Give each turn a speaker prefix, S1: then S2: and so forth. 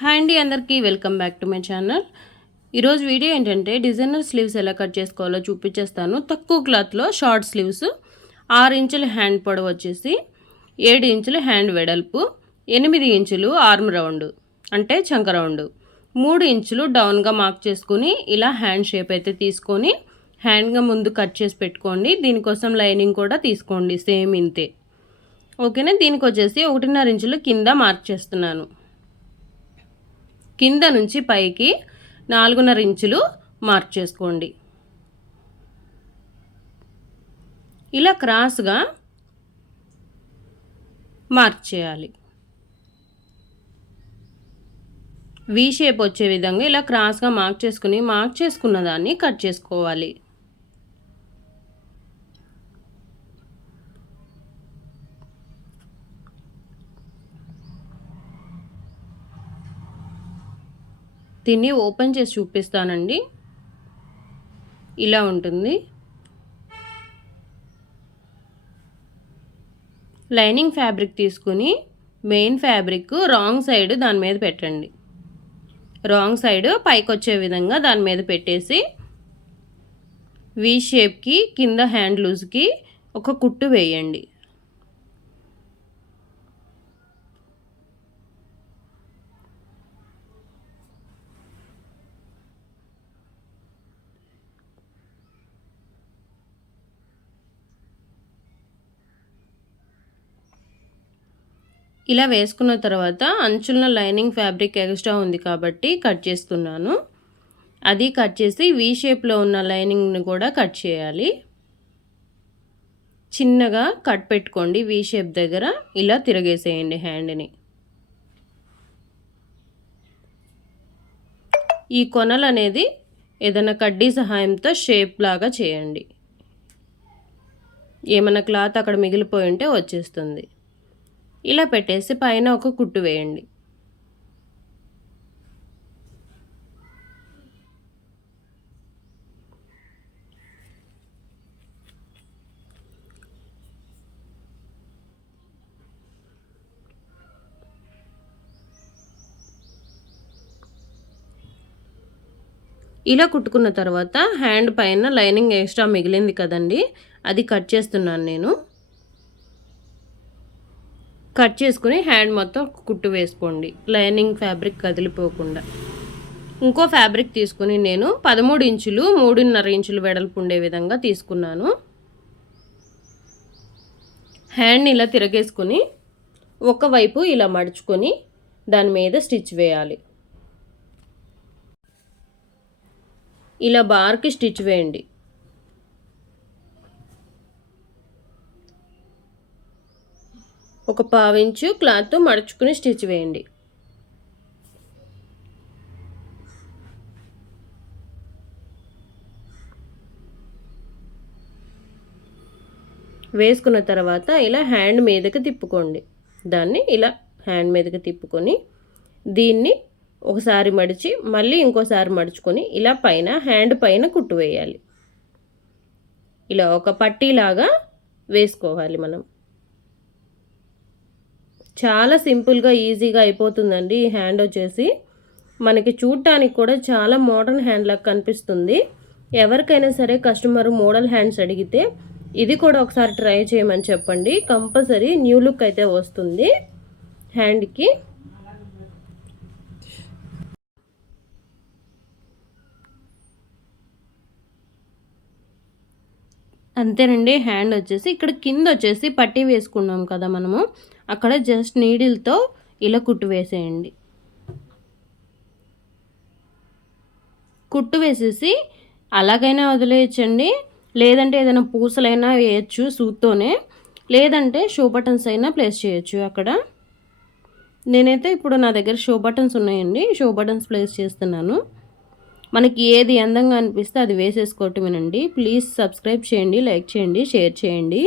S1: Hi అండి అందరికీ welcome back to my channel. ఈరోజు వీడియో ఏంటంటే డిజైనర్ స్లీవ్స్ ఎలా కట్ చేసుకోవాలో చూపించేస్తాను. తక్కువ క్లాత్లో షార్ట్ స్లీవ్స్ ఆరు ఇంచుల హ్యాండ్ పొడవు వచ్చేసి ఏడు ఇంచుల హ్యాండ్ వెడల్పు ఎనిమిది ఇంచులు ఆర్మ్ రౌండ్ అంటే చంక రౌండ్ మూడు ఇంచులు డౌన్గా మార్క్ చేసుకుని ఇలా హ్యాండ్ షేప్ అయితే తీసుకొని హ్యాండ్గా ముందు కట్ చేసి పెట్టుకోండి. దీనికోసం లైనింగ్ కూడా తీసుకోండి సేమ్ ఇంతే. ఓకేనా? దీనికి వచ్చేసి ఒకటిన్నర ఇంచులు కింద మార్క్ చేస్తున్నాను. కింద నుంచి పైకి నాలుగున్నర ఇంచులు మార్క్ చేసుకోండి. ఇలా క్రాస్గా మార్క్ చేయాలి. వీ షేప్ వచ్చే విధంగా ఇలా క్రాస్గా మార్క్ చేసుకుని మార్క్ చేసుకున్న దాన్ని కట్ చేసుకోవాలి. దీన్ని ఓపెన్ చేసి చూపిస్తానండి. ఇలా ఉంటుంది. లైనింగ్ ఫ్యాబ్రిక్ తీసుకుని మెయిన్ ఫ్యాబ్రిక్ రాంగ్ సైడ్ దాని మీద పెట్టండి. రాంగ్ సైడ్ పైకి వచ్చే విధంగా దాని మీద పెట్టేసి వీ షేప్కి కింద హ్యాండ్ లూజ్కి ఒక కుట్టు వేయండి. ఇలా వేసుకున్న తర్వాత అంచుల లైనింగ్ ఫ్యాబ్రిక్ ఎక్స్ట్రా ఉంది కాబట్టి కట్ చేస్తున్నాను. అది కట్ చేసి వీ షేప్లో ఉన్న లైనింగ్ని కూడా కట్ చేయాలి. చిన్నగా కట్ పెట్టుకోండి వీ షేప్ దగ్గర. ఇలా తిరగేసేయండి హ్యాండ్ని ఈ కొనలు అనేది ఏదైనా కడ్డీ సహాయంతో షేప్ లాగా చేయండి. ఏమైనా క్లాత్ అక్కడ మిగిలిపోయి ఉంటే వచ్చేస్తుంది. ఇలా పెట్టేసి పైన ఒక కుట్టు వేయండి. ఇలా కుట్టుకున్న తర్వాత హ్యాండ్ పైన లైనింగ్ ఎక్స్ట్రా మిగిలింది కదండి అది కట్ చేస్తున్నాను నేను. కట్ చేసుకుని హ్యాండ్ మొత్తం కుట్టు వేసుకోండి. లైనింగ్ ఫ్యాబ్రిక్ కదిలిపోకుండా. ఇంకో ఫ్యాబ్రిక్ తీసుకుని నేను పదమూడు ఇంచులు మూడున్నర ఇంచులు వెడల్పు ఉండే విధంగా తీసుకున్నాను. హ్యాండ్ని ఇలా తిరగేసుకొని ఒకవైపు ఇలా మడుచుకొని దాని మీద స్టిచ్ వేయాలి. ఇలా బార్కి స్టిచ్ వేయండి. ఒక పావించు క్లాత్ మడుచుకుని స్టిచ్ వేయండి. వేసుకున్న తర్వాత ఇలా హ్యాండ్ మీదకి తిప్పుకోండి. దాన్ని ఇలా హ్యాండ్ మీదకి తిప్పుకొని దీన్ని ఒకసారి మడిచి మళ్ళీ ఇంకోసారి మడుచుకొని ఇలా పైన హ్యాండ్ పైన కుట్టు వేయాలి. ఇలా ఒక పట్టీలాగా వేసుకోవాలి మనం. చాలా సింపుల్గా ఈజీగా అయిపోతుందండి ఈ హ్యాండ్ వచ్చేసి. మనకి చూడటానికి కూడా చాలా మోడర్న్ హ్యాండ్ లాగా కనిపిస్తుంది. ఎవరికైనా సరే కస్టమర్ మోడల్ హ్యాండ్స్ అడిగితే ఇది కూడా ఒకసారి ట్రై చేయమని చెప్పండి. కంపల్సరీ న్యూ లుక్ అయితే వస్తుంది హ్యాండ్కి. అంతేనండి హ్యాండ్ వచ్చేసి. ఇక్కడ కింద వచ్చేసి పట్టీ వేసుకున్నాం కదా మనము. అక్కడ జస్ట్ నీడిల్తో ఇలా కుట్టు వేసేయండి. కుట్టు వేసేసి అలాగైనా వదిలేయచ్చండి. లేదంటే ఏదైనా పూసలైనా వేయచ్చు సూత్తోనే. లేదంటే షో బటన్స్ అయినా ప్లేస్ చేయొచ్చు అక్కడ. నేనైతే ఇప్పుడు నా దగ్గర షో బటన్స్ ఉన్నాయండి. షో బటన్స్ ప్లేస్ చేస్తున్నాను. మనకి ఏది అందంగా అనిపిస్తే అది వేసేసుకోవటమేనండి. ప్లీజ్ సబ్స్క్రైబ్ చేయండి లైక్ చేయండి షేర్ చేయండి.